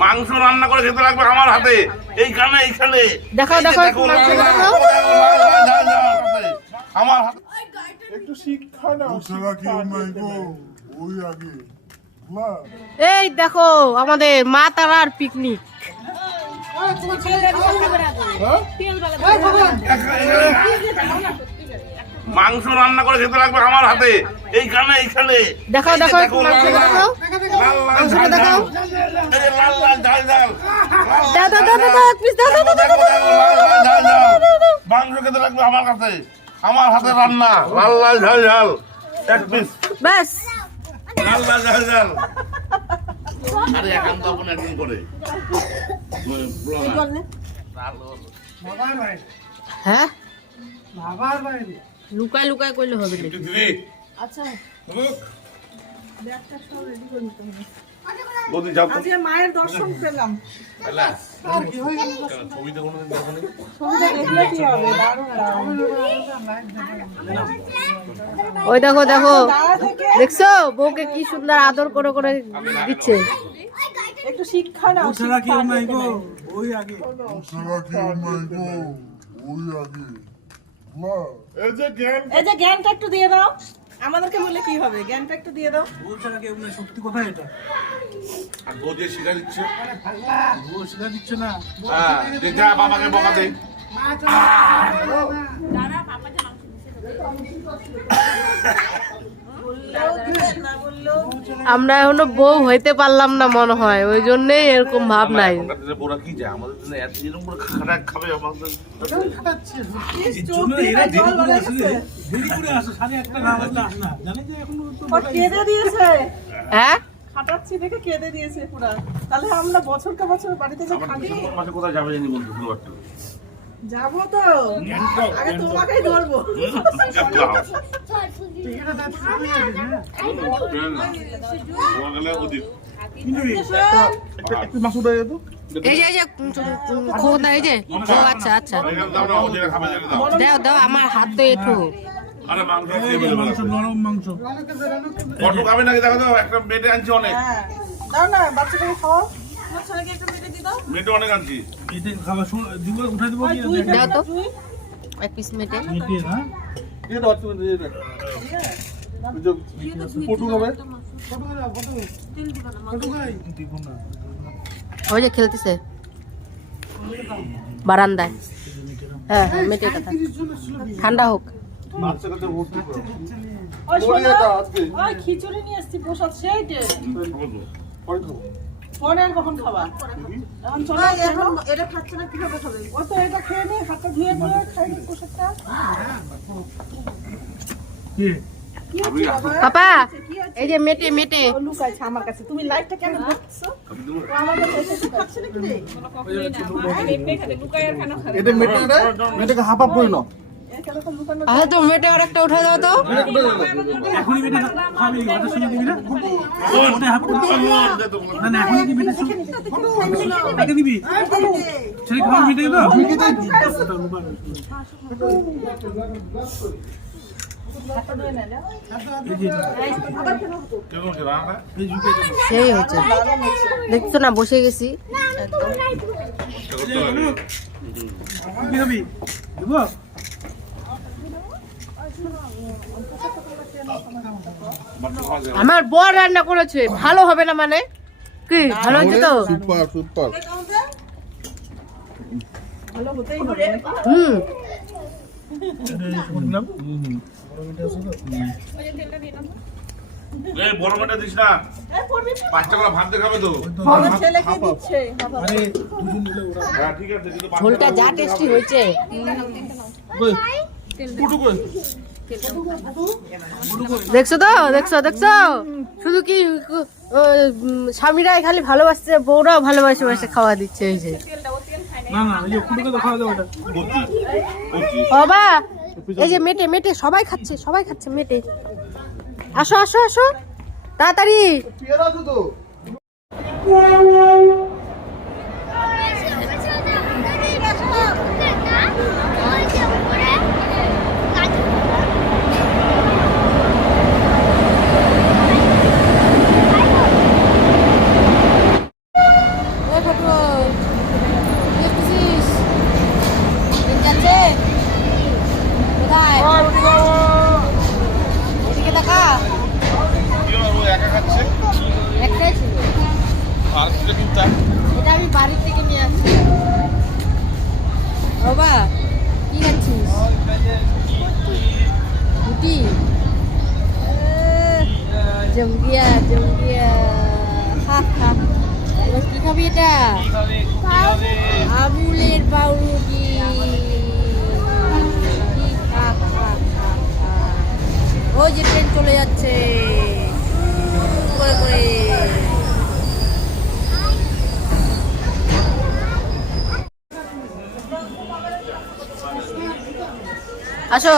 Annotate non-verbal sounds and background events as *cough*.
মাংস রান্না করে খেতে লাগবে আমার হাতে। এইখানে এইখানে। দেখাও, এই দেখাও, আমার হাতে একটু শিক্ষা নাও ওই আগে। এই দেখো আমাদের মা তারার পিকনিক মাংস রান্না করে খেতে লাগবে আমার হাতে এইখানে এইখানে দেখাও, দেখাও, দেখো, মাংসটা দেখাও। লাল লাল এক দেখো। মাংস খেতে লাগবে আমার কাছে আমার হাতে রান্না লাল লাল ঝাল ঝাল এক পিস ব্যাস লাল লাল ঝাল ঝাল আরে একান্ত আপন একদিন করে হ্যাঁ লুকায় লুকায় করলে হবে দিদি। আচ্ছা। মায়ের দর্শন পেলাম। নি? ওই দেখো দেখো। দেখছ? বউকে কি সুন্দর আদর করে করে দিচ্ছে। একটু শিক্ষা নাও যেখানে। ওই আগে। আগে। না এই যে জ্ঞান এই যে জ্ঞানটা একটু দিয়ে দাও। আমাদেরকে বললে কি হবে? জ্ঞানটা একটু দিয়ে দাও। ও ছাড়া কেউ শক্তি সত্যি কথা এটা। আর বৌদি শিখা দিচ্ছে। ও শিখা দিচ্ছে না। হ্যাঁ যে যা বাবাকে বকা দে। বললেও দিবেন, না। বললেও *laughs* আমরা এখনও বউ হইতে পারলাম না মনে হয় ওই জন্যই এরকম ভাব নাই। হ্যাঁ? খাটাচ্ছি দেখে কেঁদে দিয়েছে পুরা। তাহলে আমরা বছরকে বছর বাড়িতে যে খাটি। কোথায় যাবে জানি যাব তো। আগে তোমাকেই ধরবো। আচ্ছা আচ্ছা। দাও দাও আমার হাত তো একটু। আরে মাংস মাংস নরম মাংস কত খাবে নাকি? দেখো তো একটা মেটে আনছি অনেক। হ্যাঁ। দাও না বাচ্চাকে খাও তোমার ছেলেকে একটু মেটে দিয়ে দাও মেটে অনেক আনছি। খাবার সময় দিব উঠাই দেবো কি? দাও তো। এক পিস মেটে মিটিয়ে না ওই যে খেলতেছে। বারান্দায়। হ্যাঁ হ্যাঁ মেটে কথা। ঠান্ডা হোক। শোনো খিচুড়ি নিয়ে এসেছি প্রসাদ সেইটে। পরে আর কখন খাবা এখন চলো এখন এটা খাচ্ছে না কীভাবে খাবে ও তো এটা খেয়ে নি হাতটা ধুয়ে ধুয়ে খাই প্রসাদটা কি পাপা এই যে মেটে মেটে লুকাইছে আমার কাছে তুমি লাইটটা কেন দেখছ আমার কাছে এসে খাচ্ছে নাকি রে এটা মেটে মেটেকে হাফ আপ নাও তো আরে তো মেটে আর একটা উঠে দাও তো। এখনই খাবি সঙ্গে দিবি না? ওটা হাফ করে না না এখনই কি দিবি? ছেলে খাবার মিটে সেই হচ্ছে দেখছ না বসে গেছি। আমার বর রান্না করেছে ভালো হবে না মানে? কি ভালো হয়েছে তো? Super super. হুম। হ্যাঁ ঠিক আছে কিন্তু বাচ্চা- ঝোলটা যা টেস্টি হয়েছে। দেখছ তো? দেখছ দেখছ? শুধু কি স্বামীরাই খালি ভালোবাসছে বউরাও ভালোবাসে বাসে খাওয়া দিচ্ছে এই যে। বাবা এই যে মেটে মেটে সবাই খাচ্ছে সবাই খাচ্ছে মেটে। আসো আসো আসো। তাড়াতাড়ি পেয়ারা তো একটাই ছিল আর কিছু কিনতে এটা আমি বাড়ি থেকে নিয়ে আসছি। বাবা কি খাচ্ছিস? রুটি। আহ, জমগিয়া জমগিয়া হা হা। এবার কি খাবি এটা? আমুলের পাউরুটি কি খা খা খা খা। ওই যে ট্রেন চলে যাচ্ছে করে করে আসো